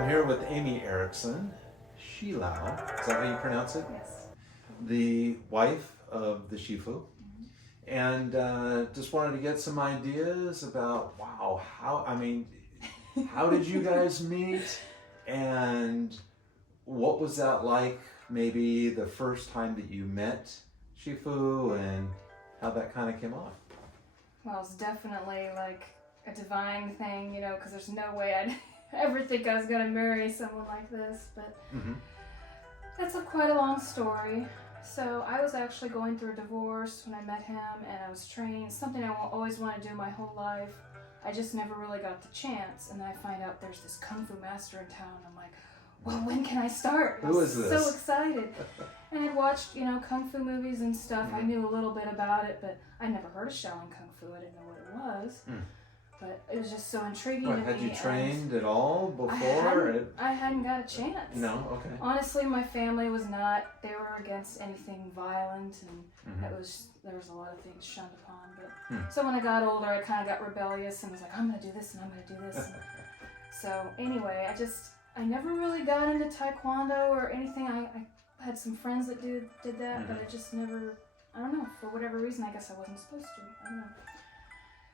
I'm here with Amy Erickson, Shilao, is that how you pronounce it? Yes. The wife of the Shifu. And just wanted to get some ideas about, wow, how did you guys meet? And what was that like, maybe the first time that you met Shifu, and how that kind of came off? Well, it's definitely like a divine thing, you know, because there's no way I'd ever think I was going to marry someone like this, but that's quite a long story. So I was actually going through a divorce when I met him, and I was trained, something I always wanted to do my whole life. I just never really got the chance, and then I find out there's this Kung Fu master in town. I'm like, well, when can I start? Who is this? So excited. And I'd watched, you know, Kung Fu movies and stuff. I knew a little bit about it, but I never heard of Shaolin Kung Fu. I didn't know what it was. But it was just so intriguing to me. Had you trained at all before? I hadn't got a chance. No? Okay. Honestly, my family was not. They were against anything violent, and there was a lot of things shunned upon. But so when I got older, I kind of got rebellious and was like, I'm going to do this and I'm going to do this. So anyway, I never really got into Taekwondo or anything. I had some friends that did that, but I just never, I don't know, for whatever reason, I guess I wasn't supposed to. I don't know.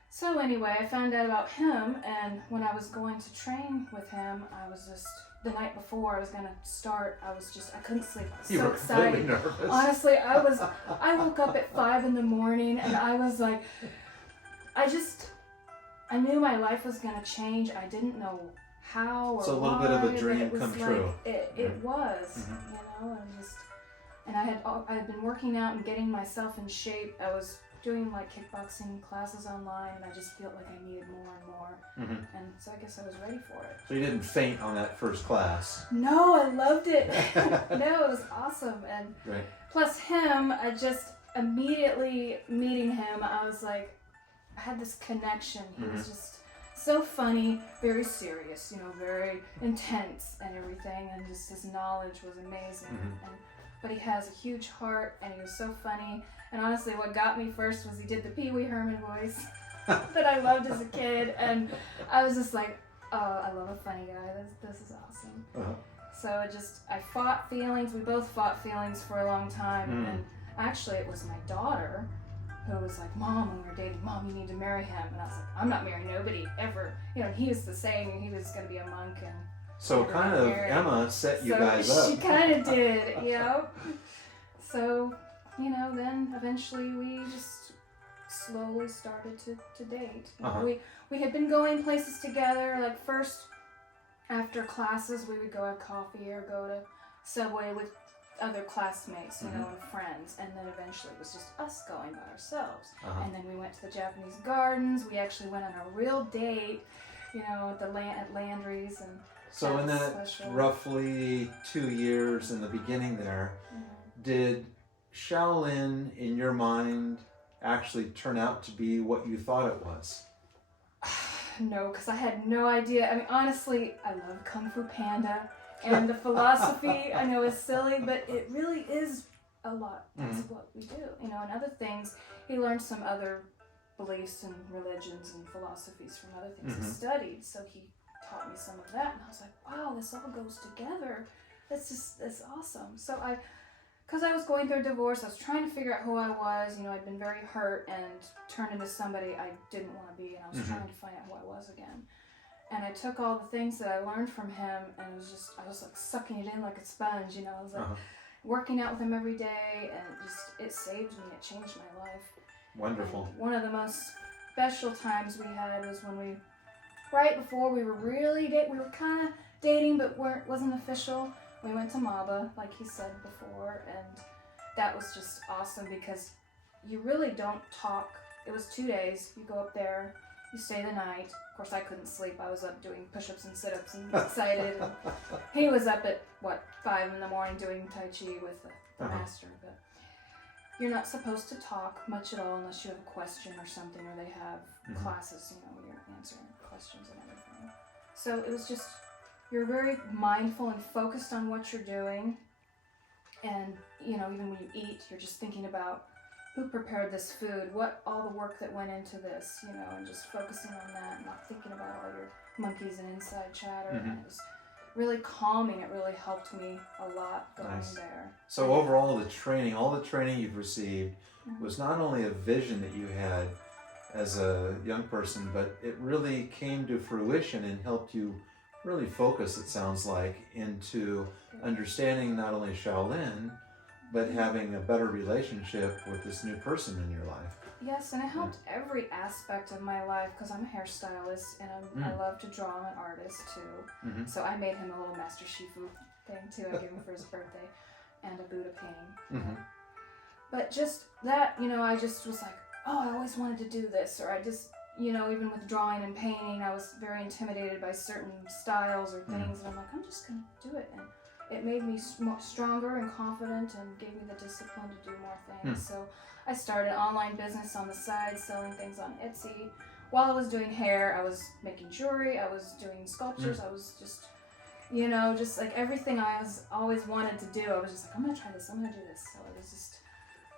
So anyway, I found out about him, and when I was going to train with him, I was just, the night before I was going to start, I couldn't sleep. I was so excited. Really nervous. Honestly, I woke up at 5 a.m, and I was like, I knew my life was going to change. I didn't know how or why. So a little bit of a dream come true. It was, you know, and I had been working out and getting myself in shape. I was doing like kickboxing classes online, and I just felt like I needed more and more. And so I guess I was ready for it. So you didn't faint on that first class? No, I loved it. No, it was awesome. And plus him, I just immediately meeting him, I was like, I had this connection. He was just so funny, very serious, you know, very intense and everything, and just his knowledge was amazing. But he has a huge heart, and he was so funny. And honestly, what got me first was he did the Pee Wee Herman voice that I loved as a kid, and I was just like, oh, I love a funny guy. This is awesome. So I fought feelings. We both fought feelings for a long time, and actually, it was my daughter who was like, Mom, when we were dating, Mom, you need to marry him. And I was like, I'm not marrying nobody ever. You know, he was the same. He was going to be a monk, and so kind of Emma set you guys up. She kind of did, you know. So, you know, then eventually we just slowly started to date. You know, we had been going places together. Like first, after classes, we would go have coffee or go to Subway with other classmates, you know, and friends. And then eventually it was just us going by ourselves. And then we went to the Japanese gardens. We actually went on a real date, you know, at Landry's. And so in that roughly 2 years in the beginning there, did Shaolin, in your mind, actually turn out to be what you thought it was? No, because I had no idea. I mean, honestly, I love Kung Fu Panda, and the philosophy, I know is silly, but it really is a lot. That's what we do. You know, and other things, he learned some other beliefs and religions and philosophies from other things he studied, so he taught me some of that, and I was like, wow, this all goes together. That's awesome. So because I was going through a divorce, I was trying to figure out who I was. You know, I'd been very hurt and turned into somebody I didn't want to be, and I was trying to find out who I was again. And I took all the things that I learned from him, and I was like sucking it in like a sponge, you know. I was like working out with him every day, and it saved me. It changed my life. Wonderful. And one of the most special times we had was when right before we were really we were kind of dating, but wasn't official. We went to Maba, like he said before, and that was just awesome because you really don't talk. It was 2 days. You go up there, you stay the night. Of course, I couldn't sleep. I was up doing push-ups and sit-ups and excited. And he was up at, 5 in the morning doing Tai Chi with the master. But you're not supposed to talk much at all unless you have a question or something, or they have classes, you know, where you're answering questions and everything. So it was just, you're very mindful and focused on what you're doing. And, you know, even when you eat, you're just thinking about who prepared this food, what all the work that went into this, you know, and just focusing on that, not thinking about all your monkeys and inside chatter. And it was really calming. It really helped me a lot going Nice. there. So overall, all the training you've received Mhm. was not only a vision that you had as a young person, but it really came to fruition and helped you really focus, it sounds like, into understanding not only Shaolin, but having a better relationship with this new person in your life. Yes, and it helped every aspect of my life because I'm a hairstylist and I love to draw. I'm an artist too. Mhm. So I made him a little Master Shifu thing too. I gave him for his birthday, and a Buddha painting. Mhm. But just that, I just was like, oh, I always wanted to do this, or I just, even with drawing and painting, I was very intimidated by certain styles or things, and I'm like, I'm just gonna do it, and it made me stronger and confident, and gave me the discipline to do more things. So I started an online business on the side, selling things on Etsy. While I was doing hair, I was making jewelry, I was doing sculptures, I was just, just like everything I always wanted to do. I was just like, I'm gonna try this, I'm gonna do this. So it was just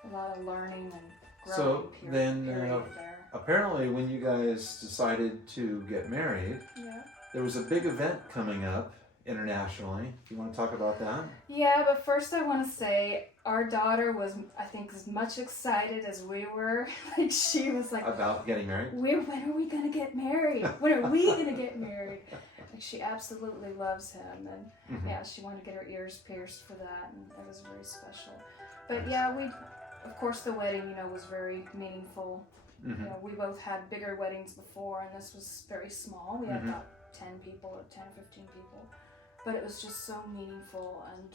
a lot of learning and growing. So then, period there. apparently, when you guys decided to get married, Yeah. there was a big event coming up internationally. Do you want to talk about that? Yeah, but first I want to say our daughter was, I think, as much excited as we were. Like she was like, About getting married? when are we gonna get married? When are we gonna get married? Like she absolutely loves him, and yeah, she wanted to get her ears pierced for that, and it was very special. But yeah, of course, the wedding, was very meaningful. We both had bigger weddings before, and this was very small. We had about 10 people, or 10 or 15 people. But it was just so meaningful and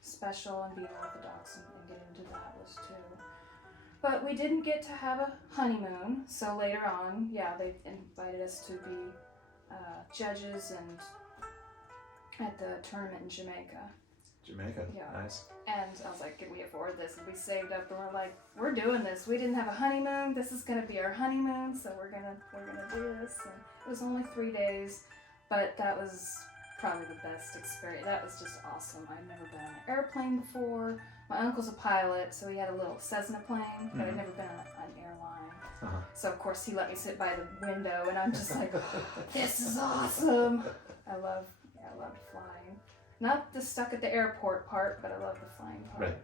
special, and being Orthodox and getting into that was too. But we didn't get to have a honeymoon, so later on, yeah, they invited us to be judges and at the tournament in Jamaica. Jamaica, Yeah. nice. And I was like, can we afford this? And we saved up, and we're like, we're doing this. We didn't have a honeymoon. This is gonna be our honeymoon, so we're gonna do this. And it was only 3 days, but that was probably the best experience. That was just awesome. I'd never been on an airplane before. My uncle's a pilot, so he had a little Cessna plane, but I'd never been on an airline. So of course he let me sit by the window, and I'm just like, this is awesome. I loved flying. Not the stuck at the airport part, but I love the flying part.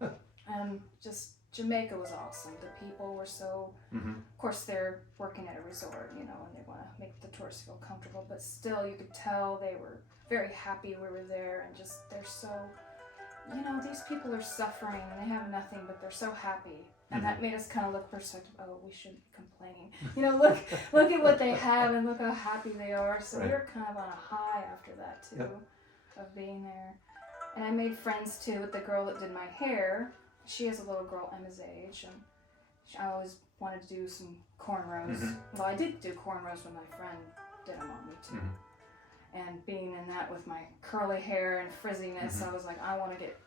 Right. And just Jamaica was awesome. The people were so, of course they're working at a resort, and they want to make the tourists feel comfortable, but still you could tell they were very happy we were there, and just, they're so, these people are suffering and they have nothing, but they're so happy. And that made us kind of look perspective, oh, we shouldn't complain. Look at what they have and look how happy they are. So we were kind of on a high after that too, of being there. And I made friends too with the girl that did my hair. She has a little girl Emma's age, and I always wanted to do some cornrows. Well, I did do cornrows when my friend did them on me too. And being in that with my curly hair and frizziness, I was like, I want to get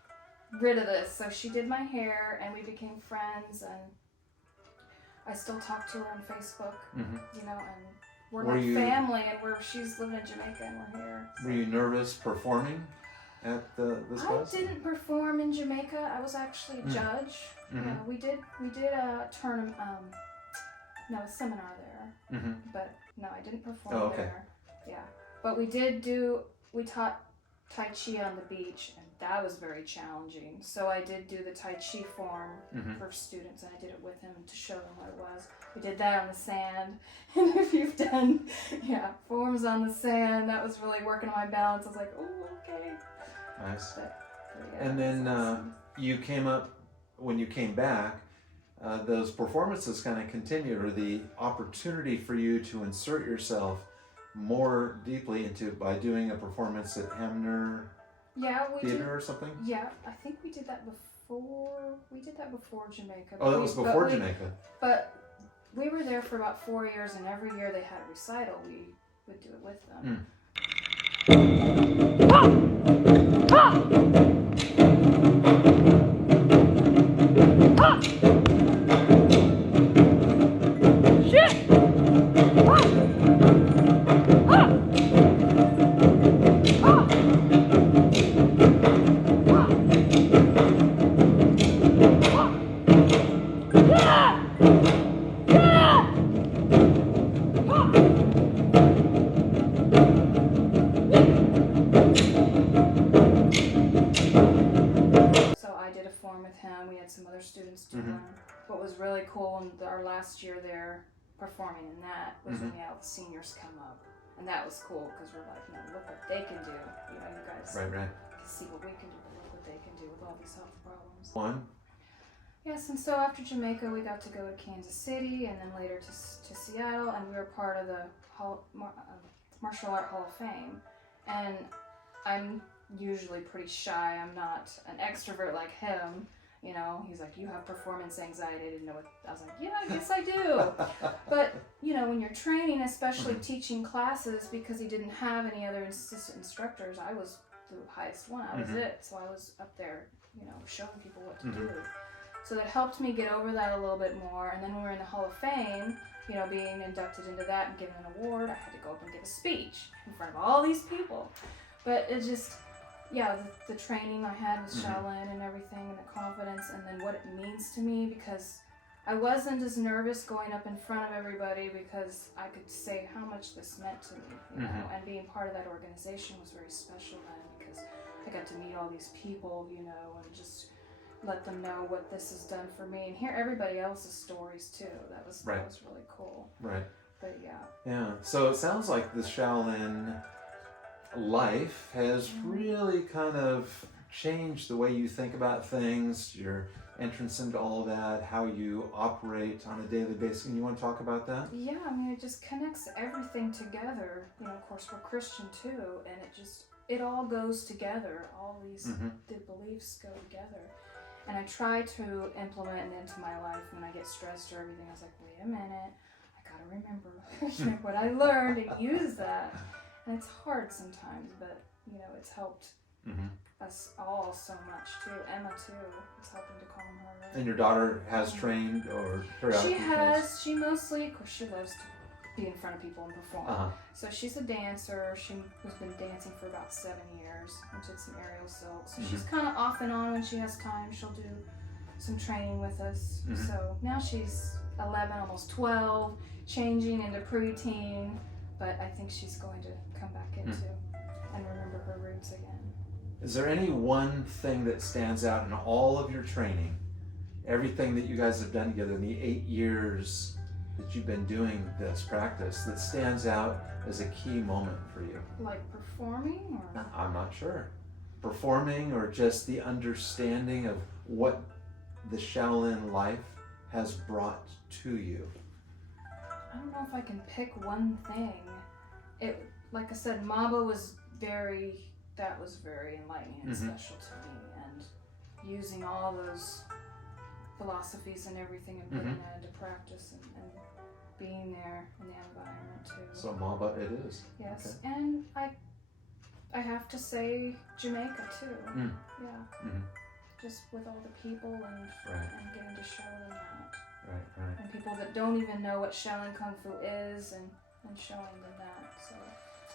rid of this. So she did my hair, and we became friends, and I still talk to her on Facebook, and we're like family, and she's living in Jamaica and we're here. So. Were you nervous performing at this class? I didn't perform in Jamaica. I was actually a judge. Yeah, we did a tournament, a seminar there, but no, I didn't perform there. Yeah, but we taught Tai Chi on the beach, and that was very challenging. So I did do the Tai Chi form for students, and I did it with him to show them what it was. We did that on the sand, and if you've done, forms on the sand, that was really working on my balance. I was like, oh, okay. Nice. But, and then awesome. you came up, when you came back, those performances kind of continued, or the opportunity for you to insert yourself more deeply into by doing a performance at Hamner Theater or something? Yeah, I think we did that before. We did that before Jamaica. Oh, that was before Jamaica. But we were there for about 4 years, and every year they had a recital. We would do it with them. some other students do Mhm. learn. What was really cool in our last year there performing in that was when we had all the seniors come up. And that was cool because we're like, no, look what they can do. You know, you guys Right. can see what we can do, but look what they can do with all these health problems. One. Yes, and so after Jamaica, we got to go to Kansas City and then later to Seattle, and we were part of the Martial Art Hall of Fame. And I'm usually pretty shy. I'm not an extrovert like him. You know, he's like, you have performance anxiety. I didn't know what, I was like, yeah, I guess I do. But, you know, when you're training, especially teaching classes, because he didn't have any other assistant instructors, I was the highest one. I was it. So I was up there, you know, showing people what to do. So that helped me get over that a little bit more. And then when we were in the Hall of Fame, you know, being inducted into that and given an award, I had to go up and give a speech in front of all these people. But it just, yeah, the training I had with Shaolin and everything, and the confidence, and then what it means to me, because I wasn't as nervous going up in front of everybody because I could say how much this meant to me, you know, and being part of that organization was very special then because I got to meet all these people, you know, and just let them know what this has done for me and hear everybody else's stories too. That was really cool. Right. But yeah. Yeah. So it sounds like the Shaolin Life has really kind of changed the way you think about things, your entrance into all of that, how you operate on a daily basis. And you want to talk about that? Yeah, I mean, it just connects everything together. You know, of course, we're Christian too, and it all goes together. All these the beliefs go together. And I try to implement it into my life when I get stressed or everything. I was like, wait a minute, I gotta remember what I learned and use that. And it's hard sometimes, but you know, it's helped us all so much too. Emma too. It's helping to calm her. And your daughter has trained or periodically? She has. She mostly, of course, she loves to be in front of people and perform. So she's a dancer. She has been dancing for about 7 years and did some aerial silk. So she's kind of off and on when she has time. She'll do some training with us. So now she's 11, almost 12, changing into preteen. But I think she's going to come back into and remember her roots again. Is there any one thing that stands out in all of your training, everything that you guys have done together in the 8 years that you've been doing this practice, that stands out as a key moment for you? Like performing or? I'm not sure. Performing or just the understanding of what the Shaolin Life has brought to you? I don't know if I can pick one thing. It, like I said, Maba was very enlightening and special to me, and using all those philosophies and everything and putting that into practice and being there in the environment too. So Maba it is. Yes, Okay. and I have to say Jamaica too. Yeah. Just with all the people and getting to show them that. Right. And people that don't even know what Shaolin Kung Fu is and showing them that. So.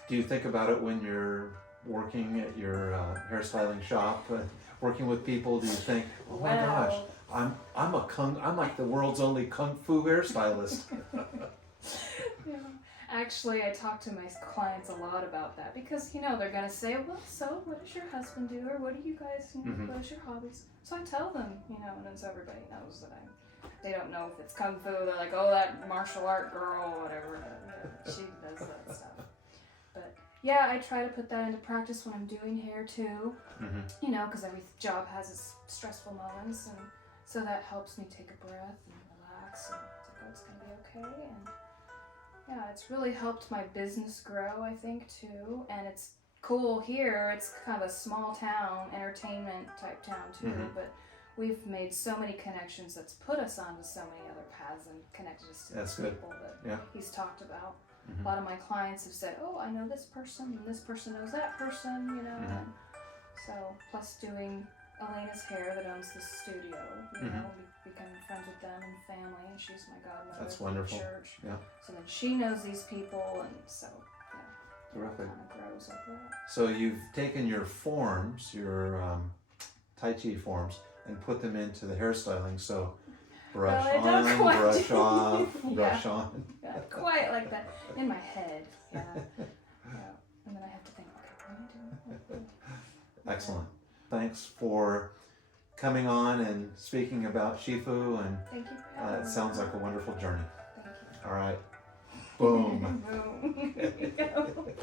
Do you think about it when you're working at your hairstyling shop, working with people? Do you think, oh my gosh, I'm like the world's only Kung Fu hairstylist? Yeah. Actually, I talk to my clients a lot about that because, you know, they're going to say, well, so what does your husband do? Or what do you guys, you know, what is your hobbies? So I tell them, you know, and so everybody knows that they don't know if it's Kung Fu. They're like, oh, that martial art girl or whatever. She does that stuff. But yeah, I try to put that into practice when I'm doing hair too. You know, because every job has its stressful moments. And so that helps me take a breath and relax. And it's like, oh, it's going to be okay. And yeah, it's really helped my business grow, I think, too. And it's cool here. It's kind of a small town, entertainment type town, too. But we've made so many connections that's put us onto so many other paths and connected us to the people that he's talked about. A lot of my clients have said, oh, I know this person, and this person knows that person, you know. And so, plus doing Elena's hair that owns the studio, you know, becoming friends with them and family, and she's my godmother. That's wonderful. Church. Yeah. So then she knows these people, and so Terrific. It kind of grows like that. So you've taken your forms, your Tai Chi forms, and put them into the hairstyling. So brush on, brush off, brush on. Yeah, quite like that in my head. Yeah. And then I have to think, okay, what am I doing? Excellent. Thanks for Thank coming on and speaking about Shifu, and you for having it me. sounds like a wonderful journey. Thank you. All right. Boom. Boom. There you go.